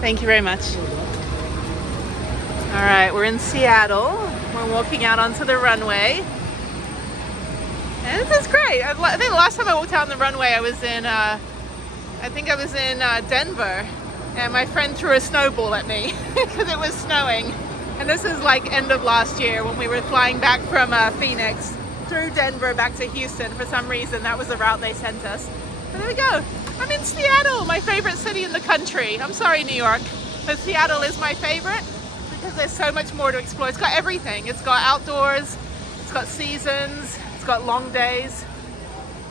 Thank you very much. All right, we're in Seattle. We're walking out onto the runway. And this is great. I think the last time I walked out on the runway, I was in Denver. And my friend threw a snowball at me because it was snowing. And this is like end of last year when we were flying back from Phoenix through Denver back to Houston. For some reason, that was the route they sent us. But there we go. I'm in Seattle, my favorite city in the country. I'm sorry, New York, but Seattle is my favorite because there's so much more to explore. It's got everything. It's got outdoors, it's got seasons, it's got long days.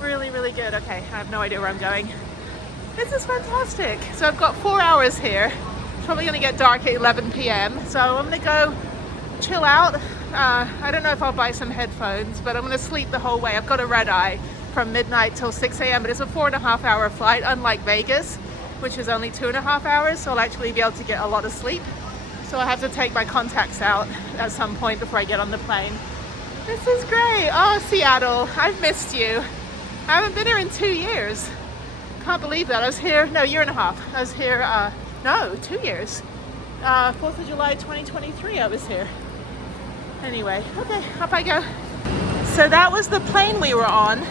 Really, really good. Okay, I have no idea where I'm going. This is fantastic. So I've got 4 hours here. It's probably gonna get dark at 11 p.m. So I'm gonna go chill out. I don't know if I'll buy some headphones, but I'm gonna sleep the whole way. I've got a red eye from midnight till 6 a.m. but it's a 4.5 hour flight, unlike Vegas, which is only 2.5 hours. So I'll actually be able to get a lot of sleep. So I have to take my contacts out at some point before I get on the plane. This is great. Oh, Seattle, I've missed you. I haven't been here in 2 years. Can't believe that. I was here, no, 1.5 years. I was here, no, 2 years. 4th of July 2023 I was here. Anyway, okay, up I go. So that was the plane we were on.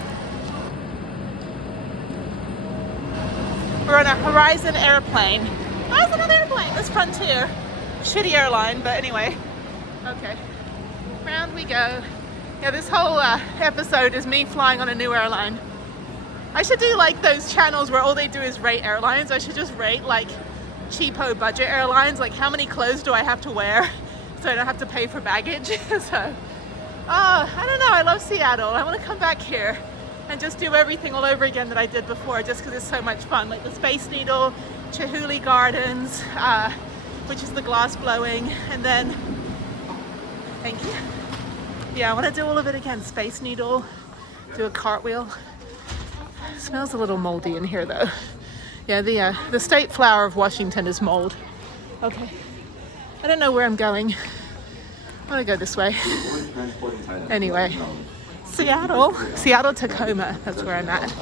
We're on a Horizon airplane. Oh, there's another airplane. This Frontier. Shitty airline, but anyway. Okay, round we go. Yeah, this whole episode is me flying on a new airline. I should do like those channels where all they do is rate airlines. I should just rate like cheapo budget airlines, like how many clothes do I have to wear so I don't have to pay for baggage. So, I don't know, I love Seattle. I want to come back here and just do everything all over again that I did before, just because it's so much fun. Like the Space Needle, Chihuly Gardens, which is the glass blowing, and then, thank you. Yeah, I want to do all of it again. Space Needle, do a cartwheel. It smells a little moldy in here though. Yeah, the state flower of Washington is mold. Okay, I don't know where I'm going. I want to go this way. Anyway, Seattle, Tacoma, that's where I'm at.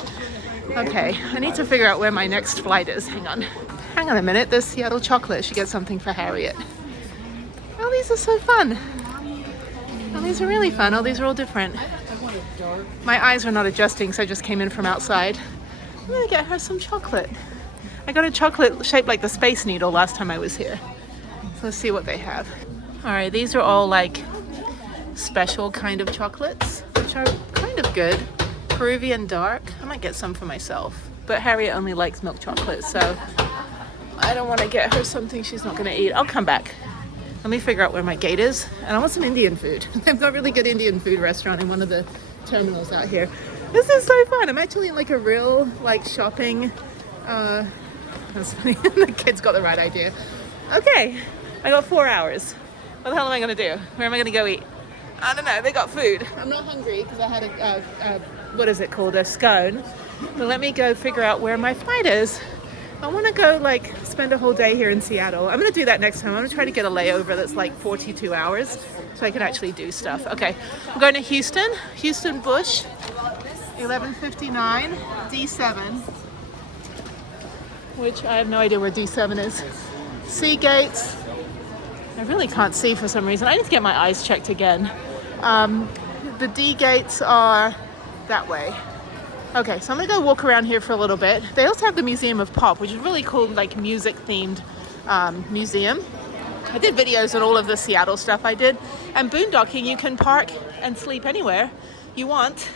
Okay, I need to figure out where my next flight is. Hang on a minute. There's Seattle chocolate. She gets something for Harriet. Oh, these are so fun. Oh, these are really fun. Oh, these are all different. My eyes are not adjusting, so I just came in from outside. I'm gonna get her some chocolate. I got a chocolate shaped like the Space Needle last time I was here. So let's see what they have. All right, these are all like special kind of chocolates, which are kind of good. Peruvian dark. I might get some for myself, but Harriet only likes milk chocolate, so I don't want to get her something she's not going to eat. I'll come back. Let me figure out where my gate is. And I want some Indian food. They've got a really good Indian food restaurant in one of the terminals out here. This is so fun. I'm actually in like a real like shopping. That's funny. The kid's got the right idea. Okay, I got 4 hours. What the hell am I going to do? Where am I going to go eat? I don't know. They got food. I'm not hungry because I had a what is it called? A scone. But let me go figure out where my flight is. I want to go like spend a whole day here in Seattle. I'm going to do that next time. I'm going to try to get a layover that's like 42 hours so I can actually do stuff. Okay, I'm going to Houston Bush, 11:59, D7, which I have no idea where D7 is. Seagates. I really can't see for some reason. I need to get my eyes checked again. The D gates are that way. Okay, so I'm gonna go walk around here for a little bit. They also have the Museum of Pop, which is really cool, like music themed museum. I did videos on all of the Seattle stuff I did. And boondocking, you can park and sleep anywhere you want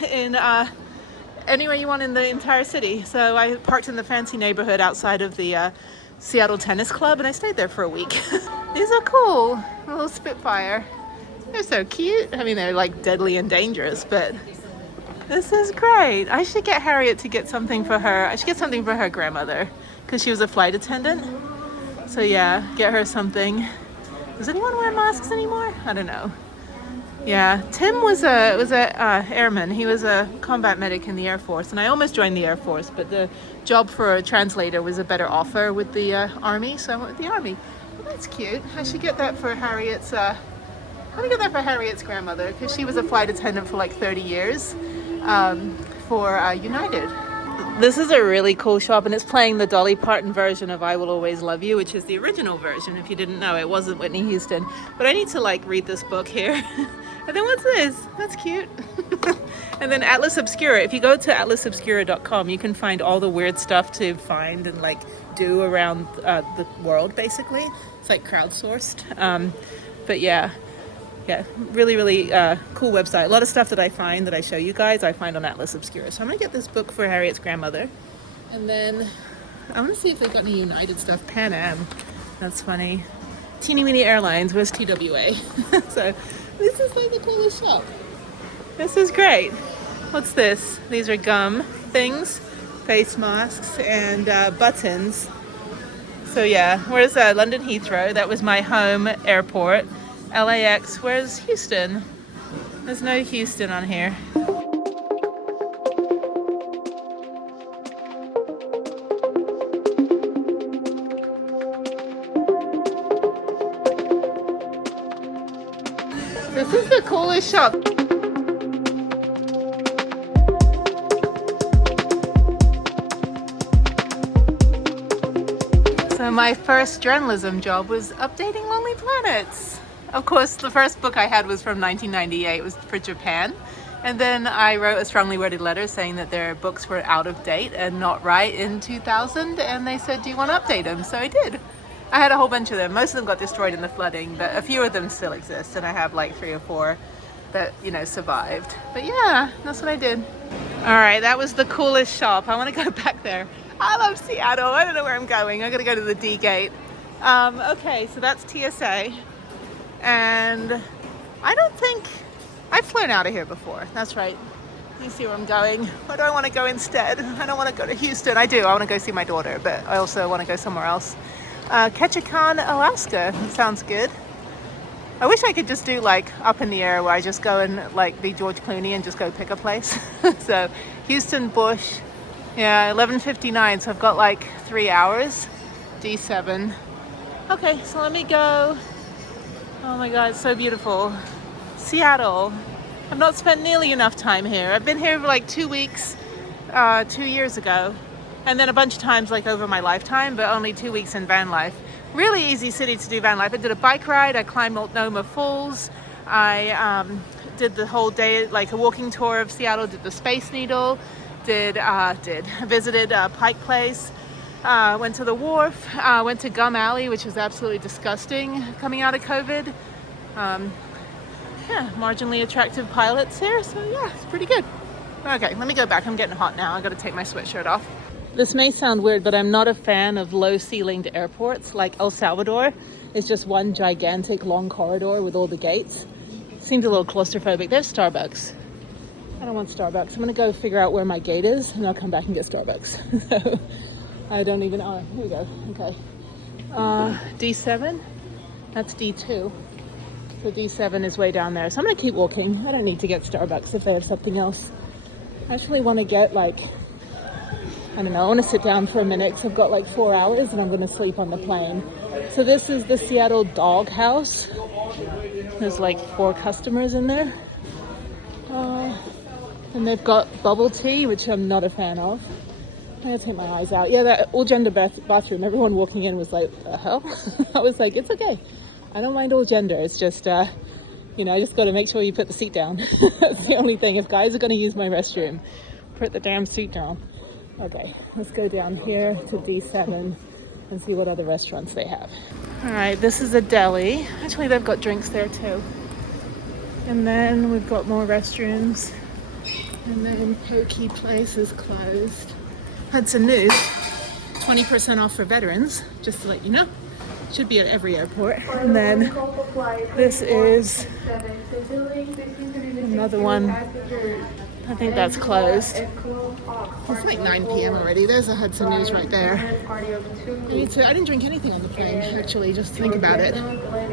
anywhere you want in the entire city. So I parked in the fancy neighborhood outside of the Seattle Tennis Club, and I stayed there for a week. These are cool, a little Spitfire. They're so cute. I mean, they're like deadly and dangerous, but this is great. I should get Harriet to get something for her. I should get something for her grandmother because she was a flight attendant. So yeah, get her something. Does anyone wear masks anymore? I don't know. Yeah, Tim was a airman. He was a combat medic in the Air Force, and I almost joined the Air Force, but the job for a translator was a better offer with the Army, so I went with the Army. Well, that's cute. I should get that for Harriet's. Let me get that for Harriet's grandmother because she was a flight attendant for like 30 years for United. This is a really cool shop, and it's playing the Dolly Parton version of I Will Always Love You, which is the original version. If you didn't know, it wasn't Whitney Houston. But I need to like read this book here. And then what's this? That's cute. And then Atlas Obscura. If you go to atlasobscura.com, you can find all the weird stuff to find and like do around the world, basically. It's like crowdsourced. But yeah, really cool website. A lot of stuff that I find that I show you guys, I find on Atlas Obscura. So I'm gonna get this book for Harriet's grandmother, and then I'm gonna see if they got any United stuff. Pan Am, that's funny. Teeny Weeny Airlines, where's TWA? So this is like the coolest shop. This is great. What's this? These are gum things, face masks, and buttons. So yeah, where's London Heathrow? That was my home airport. LAX, where's Houston? There's no Houston on here. This is the coolest shop. So my first journalism job was updating Lonely Planets. Of course, the first book I had was from 1998. It was for Japan. And then I wrote a strongly worded letter saying that their books were out of date and not right in 2000. And they said, do you want to update them? So I did. I had a whole bunch of them. Most of them got destroyed in the flooding, but a few of them still exist. And I have like 3 or 4 that, you know, survived. But yeah, that's what I did. All right, that was the coolest shop. I want to go back there. I love Seattle. I don't know where I'm going. I'm going to go to the D gate. Okay, so that's TSA. And I don't think I've flown out of here before. That's right. You see where I'm going. Where do I want to go instead? I don't want to go to Houston. I do. I want to go see my daughter, but I also want to go somewhere else. Ketchikan, Alaska. Sounds good. I wish I could just do like up in the air where I just go and like be George Clooney and just go pick a place. So Houston, Bush. Yeah, 11:59. So I've got like 3 hours. D7. Okay, so let me go. Oh my God, it's so beautiful. Seattle. I've not spent nearly enough time here. I've been here for like 2 weeks, 2 years ago, and then a bunch of times like over my lifetime, but only 2 weeks in van life. Really easy city to do van life. I did a bike ride, I climbed Multnomah Falls, I did the whole day, like a walking tour of Seattle, did the Space Needle, visited Pike Place, went to the wharf, went to Gum Alley, which was absolutely disgusting coming out of COVID. Yeah, marginally attractive pilots here, so yeah, it's pretty good. Okay, let me go back. I'm getting hot now. I gotta take my sweatshirt off. This may sound weird, but I'm not a fan of low-ceilinged airports. Like El Salvador is just one gigantic long corridor with all the gates. Seems a little claustrophobic. There's Starbucks. I don't want Starbucks. I'm gonna go figure out where my gate is, and I'll come back and get Starbucks. So, I don't even, oh, here we go, okay. D7, that's D2. So D7 is way down there. So I'm gonna keep walking. I don't need to get Starbucks if they have something else. I actually wanna get like, I don't know, I wanna sit down for a minute because I've got like 4 hours and I'm gonna sleep on the plane. So this is the Seattle Dog House. There's like 4 customers in there. And they've got bubble tea, which I'm not a fan of. I'm gonna take my eyes out. Yeah, that all gender bathroom, everyone walking in was like, the hell? I was like, it's okay. I don't mind all gender. It's just, you know, I just got to make sure you put the seat down. That's the only thing. If guys are going to use my restroom, put the damn seat down. Okay, let's go down here to D7 and see what other restaurants they have. All right, this is a deli. Actually, they've got drinks there too. And then we've got more restrooms. And then Pokey Place is closed. Hudson News, 20% off for veterans, just to let you know. Should be at every airport. And then this is another one. I think that's closed. It's like 9 p.m. already. There's a Hudson News right there. I didn't drink anything on the plane, actually, just think about it.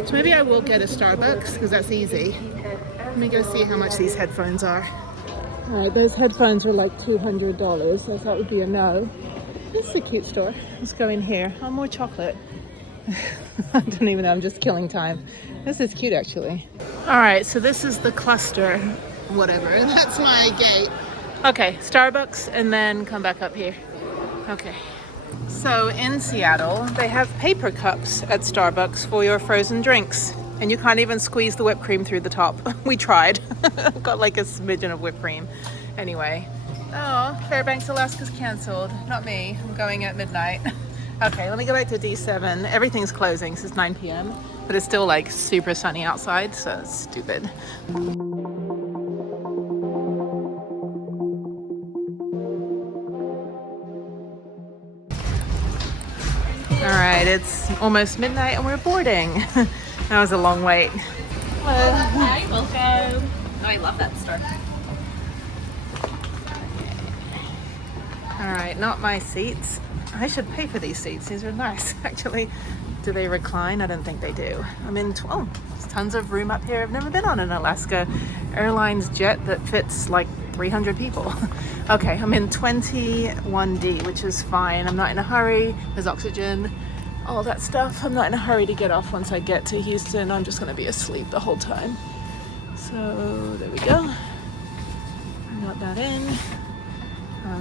So maybe I will get a Starbucks, because that's easy. Let me go see how much these headphones are. All right, those headphones are like $200, so that would be a no. This is a cute store. Let's go in here. Oh, more chocolate. I don't even know, I'm just killing time. This is cute, actually. All right, so this is the cluster, whatever. That's my gate. Okay, Starbucks and then come back up here. Okay. So in Seattle, they have paper cups at Starbucks for your frozen drinks. And you can't even squeeze the whipped cream through the top. We tried. Got like a smidgen of whipped cream. Anyway. Oh, Fairbanks, Alaska's canceled. Not me. I'm going at midnight. Okay, let me go back to D7. Everything's closing since 9 p.m. But it's still like super sunny outside, so it's stupid. All right, it's almost midnight and we're boarding. That was a long wait. Hello. Hi, welcome. Oh, I love that store. All right, not my seats. I should pay for these seats. These are nice, actually. Do they recline? I don't think they do. I'm in, oh, there's tons of room up here. I've never been on an Alaska Airlines jet that fits like 300 people. Okay, I'm in 21D, which is fine. I'm not in a hurry. There's oxygen, all that stuff. I'm not in a hurry to get off once I get to Houston. I'm just gonna be asleep the whole time. So there we go. Got that in.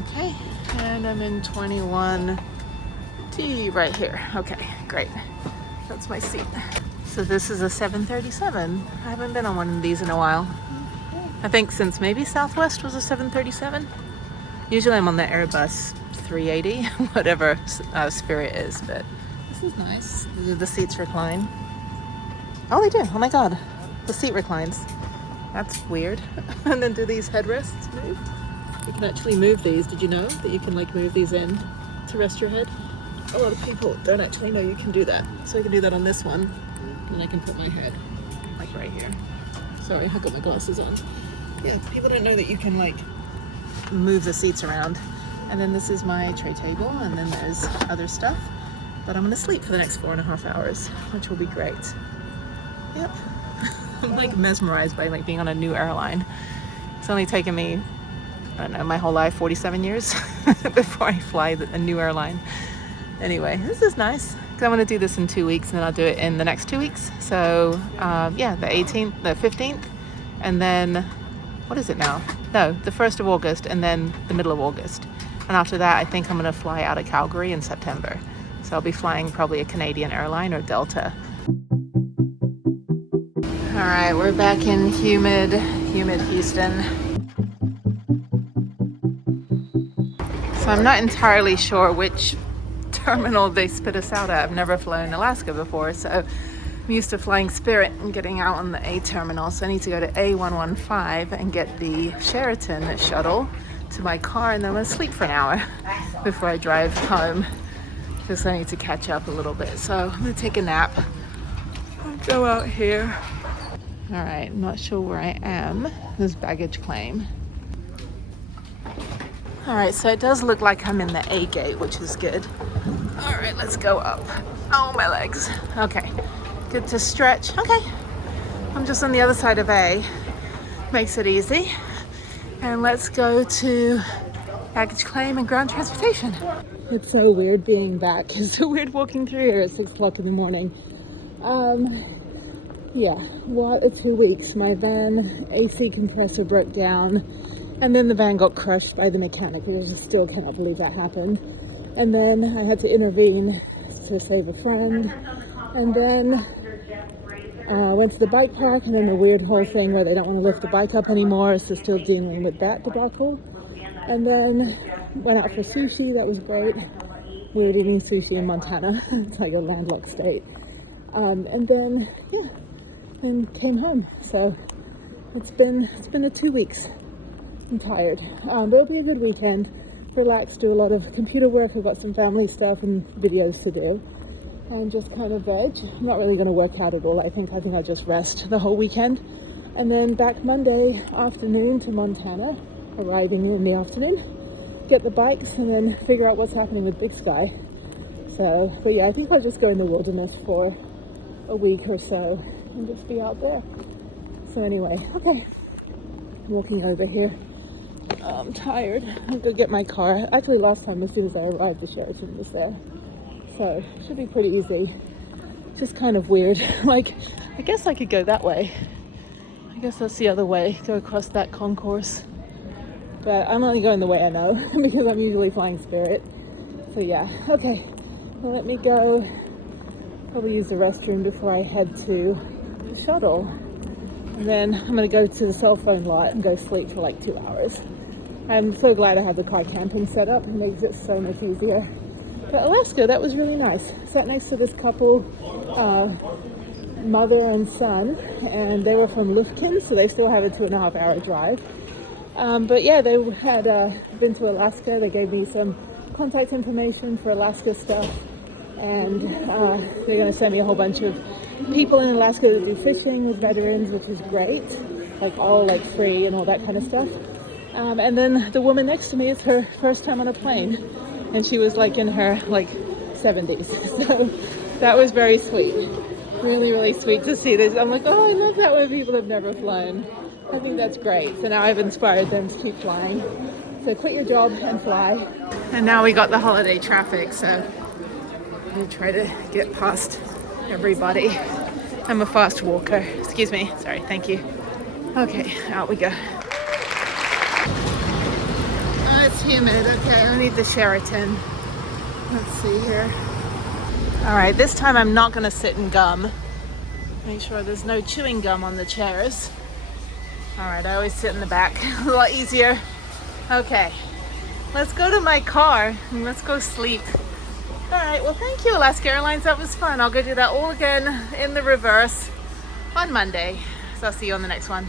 Okay, and I'm in 21D right here. Okay, great. That's my seat. So this is a 737. I haven't been on one of these in a while. I think since maybe Southwest was a 737. Usually I'm on the Airbus 380, whatever Spirit is, but this is nice. Do the seats recline? Oh, they do. Oh my God. The seat reclines. That's weird. And then do these headrests move? You can actually move these. Did you know that you can like move these in to rest your head? A lot of people don't actually know you can do that. So you can do that on this one. And I can put my head like right here. Sorry, I got my glasses on. Yeah, people don't know that you can like move the seats around. And then this is my tray table, and then there's other stuff. But I'm gonna sleep for the next 4.5 hours, which will be great. Yep. I'm like mesmerized by like being on a new airline. It's only taken me, I don't know, my whole life, 47 years before I fly a new airline. Anyway, this is nice because I want to do this in 2 weeks, and then I'll do it in the next 2 weeks. So yeah, the 18th, the 15th, and then what is it now? No, the 1st of August, and then the middle of August. And after that, I think I'm going to fly out of Calgary in September. So I'll be flying probably a Canadian airline or Delta. All right, we're back in humid Houston. So I'm not entirely sure which terminal they spit us out at. I've never flown Alaska before, so I'm used to flying Spirit and getting out on the A terminal. So I need to go to A115 and get the Sheraton shuttle to my car, and then I'm gonna sleep for an hour before I drive home. Just I need to catch up a little bit. So I'm gonna take a nap. I'll go out here. All right, I'm not sure where I am. This baggage claim. All right, so it does look like I'm in the A gate, which is good. All right, let's go up. Oh, my legs. Okay, good to stretch. Okay, I'm just on the other side of A. Makes it easy. And let's go to baggage claim and ground transportation. It's so weird being back. It's so weird walking through here at 6 o'clock in the morning. Yeah, what 2 weeks. My van AC compressor broke down, and then the van got crushed by the mechanic. I just still cannot believe that happened. And then I had to intervene to save a friend. And then went to the bike park, and then the weird whole thing where they don't want to lift the bike up anymore, so still dealing with that debacle. And then went out for sushi. That was great. We were eating sushi in Montana. It's like a landlocked state. And then, yeah, and came home. So it's been a 2 weeks. I'm tired, but it'll be a good weekend. Relax, do a lot of computer work. I've got some family stuff and videos to do, and just kind of veg. I'm not really going to work out at all. I think I'll just rest the whole weekend, and then back Monday afternoon to Montana, arriving in the afternoon, get the bikes, and then figure out what's happening with Big Sky. So, but yeah, I think I'll just go in the wilderness for a week or so and just be out there. So anyway, okay, walking over here. I'm tired. I'll go get my car. Actually, last time, as soon as I arrived, the Sheraton was there. So, should be pretty easy. Just kind of weird. Like, I guess I could go that way. I guess that's the other way. Go across that concourse. but I'm only going the way I know because I'm usually flying Spirit. So yeah, okay, well, let me go probably use the restroom before I head to the shuttle. And then I'm gonna go to the cell phone lot and go sleep for like 2 hours. I'm so glad I have the car camping set up. It makes it so much easier. But Alaska, that was really nice. Sat next to this couple, mother and son, and they were from Lufkin, so they still have a 2.5 hour drive. But yeah, they had been to Alaska. They gave me some contact information for Alaska stuff, and they're going to send me a whole bunch of people in Alaska that do fishing with veterans, which is great, like all like free and all that kind of stuff. And then the woman next to me, is her first time on a plane, and she was like in her like 70s, so that was very sweet. Really, really sweet to see this. I'm like, oh, I love that when people have never flown. I think that's great. So now I've inspired them to keep flying. So quit your job and fly. And now we got the holiday traffic, so we'll try to get past everybody. I'm a fast walker. Excuse me. Sorry, thank you. Okay, out we go. Oh, it's humid. Okay, I need the Sheraton. Let's see here. All right, this time I'm not going to sit and gum. Make sure there's no chewing gum on the chairs. All right, I always sit in the back. A lot easier. Okay, let's go to my car and let's go sleep. All right, well, thank you, Alaska Airlines. That was fun. I'll go do that all again in the reverse on Monday. So I'll see you on the next one.